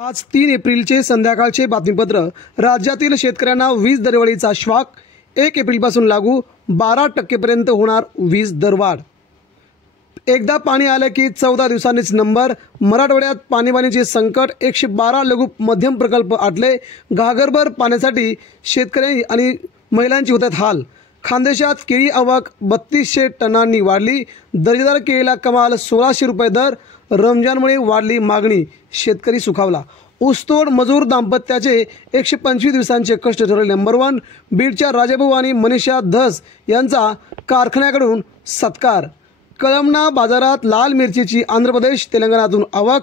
आज 3 एप्रिलचे संध्याकाळचे बातमीपत्र। राज्यातील शेतकऱ्यांना वीज दरवाढीचा श्वाक। 1 एप्रिलपासून लागू, 12% होणार वीज दरवाढ। एकदा पाणी आले की 14 दिवसांनीच नंबर। मराठवाड्यात पाणीबाणीचे संकट, 112 लघु मध्यम प्रकल्प आटले। घागरभर पाण्यासाठी शेतकरी आणि महिलांची होतात हाल। खानदेशात केळी आवक 3200 टनांनी वाढली। दर्जेदार केळीला कमाल 1600 रुपये दर। रमजानमुळे वाढली मागणी, शेतकरी सुखावला। ऊसतोड मजूर दाम्पत्याचे 125 दिवसांचे कष्ट ठरले नंबर 1। बीडच्या राजाभाऊ आणि मनीषा धस यांचा कारखान्याकडून सत्कार। कळमना बाजारात लाल मिरचीची आंध्र प्रदेश तेलंगणातून आवक।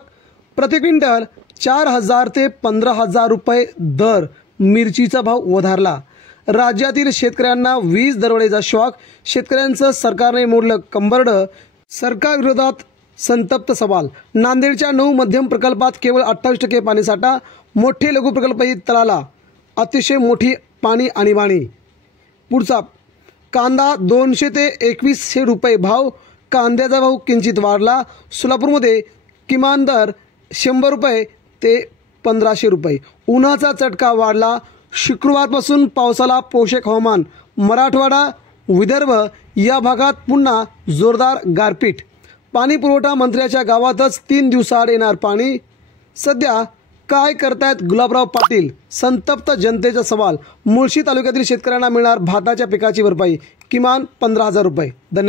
प्रति क्विंटल 4000 ते 15000 रुपये दर। मिरचीचा भाव वधारला। राज्यातील शेतकऱ्यांना वीज दरवाढीचा शॉक। शेतकऱ्यांचं सरकारने मोडलं कंबरडं। सरकारविरोधात संतप्त सवाल। नांदेडच्या 9 मध्यम प्रकल्पात केवळ 28% पाणीसाठा। मोठे लघु प्रकल्पही तळाला। अतिशय मोठी पाणी आणीबाणी। पुढचा कांदा 200 ते 2100 रुपये भाव। कांद्याचा भाव किंचित वाढला। सोलापूरमध्ये किमान दर 100 रुपये ते 1500 रुपये। उन्हाचा चटका वाढला। शुक्रवारपासून पावसाला पोषक हवामान। मराठवाडा विदर्भ या भागात पुन्हा जोरदार गारपीट। पाणी पुरवठा मंत्र्याच्या गावातच 3 दिवसाआड येणार पाणी। सध्या काय करतायत गुलाबराव पाटील? संतप्त जनतेचा सवाल। मुळशी तालुक्यातील शेतकऱ्यांना मिळणार भाताच्या पिकाची भरपाई, किमान 15000 रुपये। धन्यवाद।